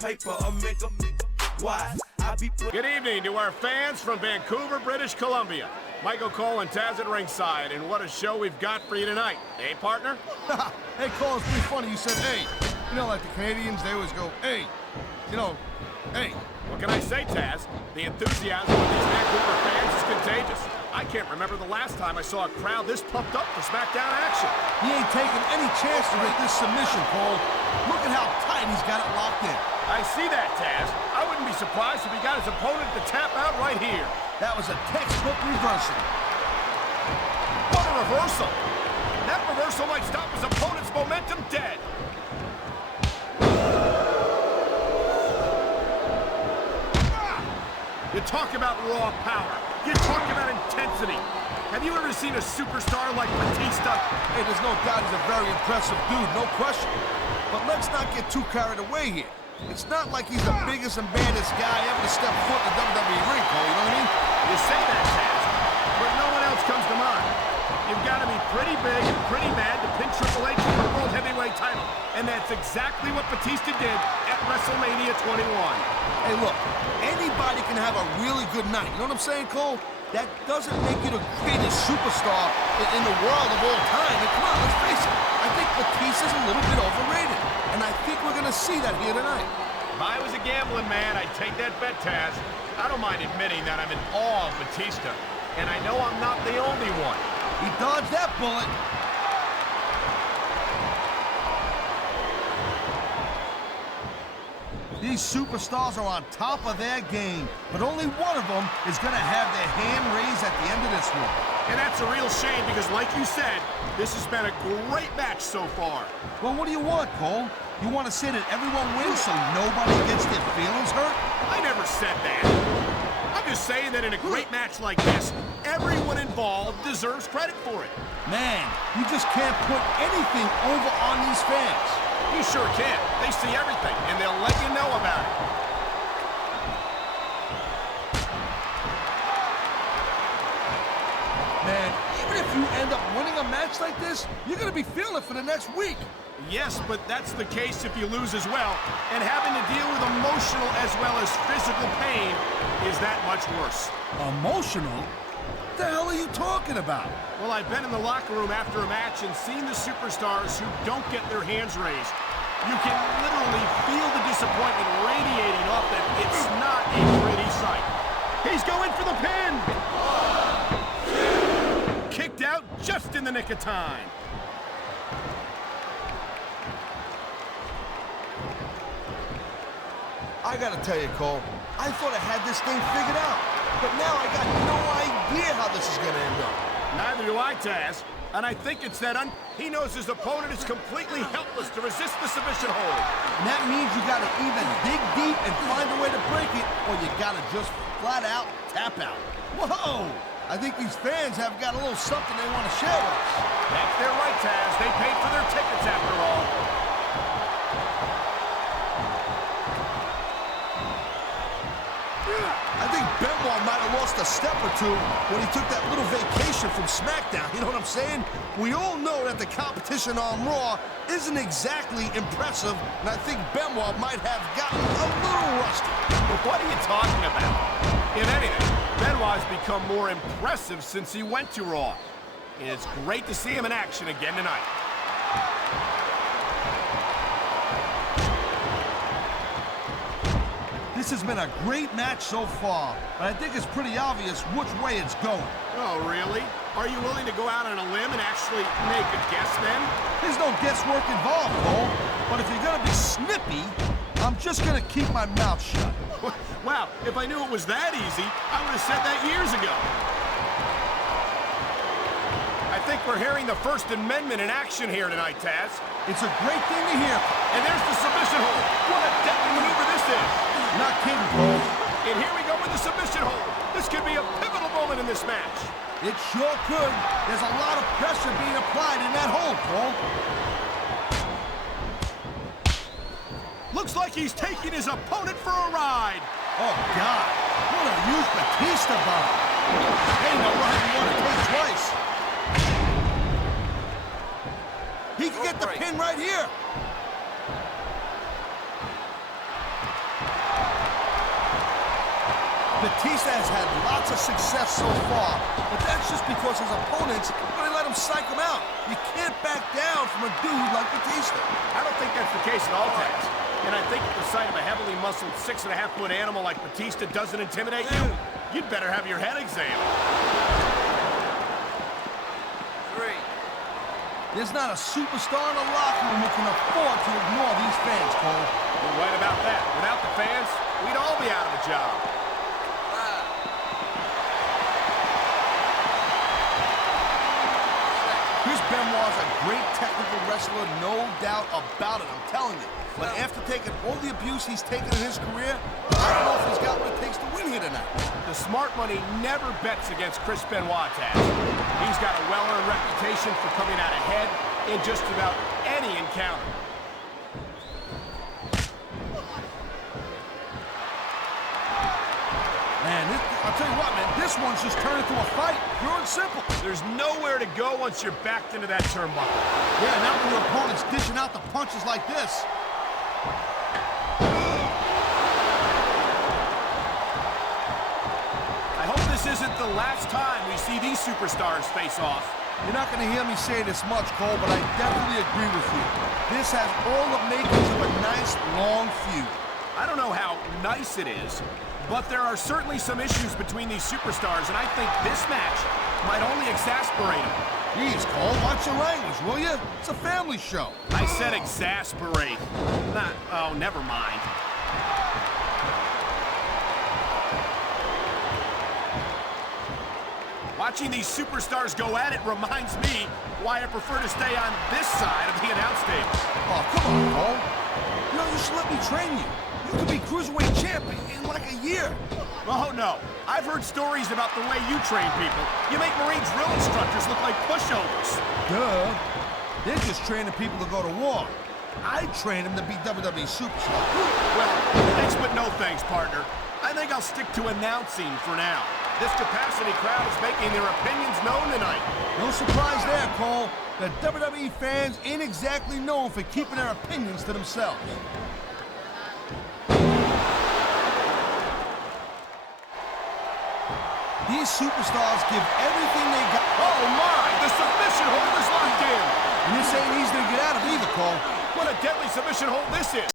paper or make a why. Good evening to our fans from Vancouver, British Columbia. Michael Cole and Taz at ringside, and what a show we've got for you tonight. Hey, partner? Hey, Cole, it's pretty funny you said, hey. You know, like the Canadians, they always go, hey. You know, hey. What can I say, Taz? The enthusiasm of these Vancouver fans is contagious. I can't remember the last time I saw a crowd this pumped up for SmackDown action. He ain't taking any chance to make this submission, Cole. Look at how tight he's got it locked in. I see that, Taz. I wouldn't be surprised if he got his opponent to tap out right here. That was a textbook reversal. What a reversal! That reversal might stop his opponent's momentum dead. You talk about raw power. You talk about intensity. Have you ever seen a superstar like Batista? Hey, there's no doubt he's a very impressive dude, no question. But let's not get too carried away here. It's not like he's the biggest and baddest guy ever to step foot in the WWE ring, Cole, you know what I mean? You say that, Taz, but no one else comes to mind. You've got to be pretty big and pretty mad to pin Triple H for the World Heavyweight title. And that's exactly what Batista did at WrestleMania 21. Hey, look, anybody can have a really good night. You know what I'm saying, Cole? That doesn't make you the greatest superstar in the world of all time. And come on, let's face it. I think Batista's a little bit overrated. And I think we're going to see that here tonight. If I was a gambling man, I'd take that bet, Taz. I don't mind admitting that I'm in awe of Batista. And I know I'm not the only one. He dodged that bullet. These superstars are on top of their game, but only one of them is going to have their hand raised at the end of this one. And that's a real shame because, like you said, this has been a great match so far. Well, what do you want, Cole? You want to say that everyone wins so nobody gets their feelings hurt? I never said that. I'm just saying that in a great match like this, everyone involved deserves credit for it. Man, you just can't put anything over on these fans. You sure can. They see everything, and they'll let you know about it. Man, even if you end up winning a match like this, you're going to be feeling it for the next week. Yes, but that's the case if you lose as well. And having to deal with emotional as well as physical pain is that much worse. Emotional? What the hell are you talking about? Well, I've been in the locker room after a match and seen the superstars who don't get their hands raised. You can literally feel the disappointment radiating off them. It's not a pretty sight. He's going for the pin! 1, 2. Kicked out just in the nick of time. I gotta tell you, Cole, I thought I had this thing figured out. But now I got no idea how this is gonna end up. Neither do I, Taz. And I think it's that he knows his opponent is completely helpless to resist the submission hold. And that means you gotta either dig deep and find a way to break it, or you gotta just flat out tap out. Whoa! I think these fans have got a little something they want to share with us. That's their right, Taz. They paid for their tickets after all. I think Benoit might have lost a step or two when he took that little vacation from SmackDown. You know what I'm saying? We all know that the competition on Raw isn't exactly impressive, and I think Benoit might have gotten a little rusty. But what are you talking about? If anything, Benoit's become more impressive since he went to Raw. And it's great to see him in action again tonight. This has been a great match so far, but I think it's pretty obvious which way it's going. Oh, really? Are you willing to go out on a limb and actually make a guess then? There's no guesswork involved, Cole. But if you're going to be snippy, I'm just going to keep my mouth shut. Wow, if I knew it was that easy, I would have said that years ago. I think we're hearing the First Amendment in action here tonight, Taz. It's a great thing to hear. And there's the submission hold. What a deadly maneuver this is. Not kidding, Cole. And here we go with the submission hold. This could be a pivotal moment in this match. It sure could. There's a lot of pressure being applied in that hold, Cole. Looks like he's taking his opponent for a ride. Oh, God. What a huge Batista bomb. Ain't no ride you want to take twice. He can get the pin right here. Batista has had lots of success so far, but that's just because his opponents really let him psych him out. You can't back down from a dude like Batista. I don't think that's the case at all, Taz. And I think if the sight of a heavily muscled 6.5-foot animal like Batista doesn't intimidate you, you'd better have your head examined. 3. There's not a superstar in the locker room who can afford to ignore these fans, Cole. You're right about that. Without the fans, we'd all be out of a job. 5. Chris Benoit's a great technical wrestler, no doubt about it, I'm telling you. But after taking all the abuse he's taken in his career, I don't know if he's got what it takes to win here tonight. The smart money never bets against Chris Benoit, Taz. He's got a well-earned reputation for coming out ahead in just about any encounter. Man, I'll tell you what, man, this one's just turned into a fight, pure and simple. There's nowhere to go once you're backed into that turnbuckle. Yeah, not when your opponent's dishing out the punches like this. I hope this isn't the last time we see these superstars face off. You're not going to hear me say this much, Cole, but I definitely agree with you. This has all the makings of a nice, long feud. I don't know how nice it is, but there are certainly some issues between these superstars, and I think this match might only exasperate them. Jeez, Cole, watch your language, will you? It's a family show. I said exasperate. Oh, never mind. Watching these superstars go at it reminds me why I prefer to stay on this side of the announce table. Oh, come on, Cole. You know, you should let me train you. You could be Cruiserweight champion in like a year. Oh, no. I've heard stories about the way you train people. You make Marine drill instructors look like pushovers. Duh. They're just training people to go to war. I train them to be WWE superstars. Well, thanks but no thanks, partner. I think I'll stick to announcing for now. This capacity crowd is making their opinions known tonight. No surprise there, Cole. The WWE fans ain't exactly known for keeping their opinions to themselves. These superstars give everything they got. Oh, my! The submission hold is locked in! And this ain't easy to get out of either, Cole. What a deadly submission hold this is!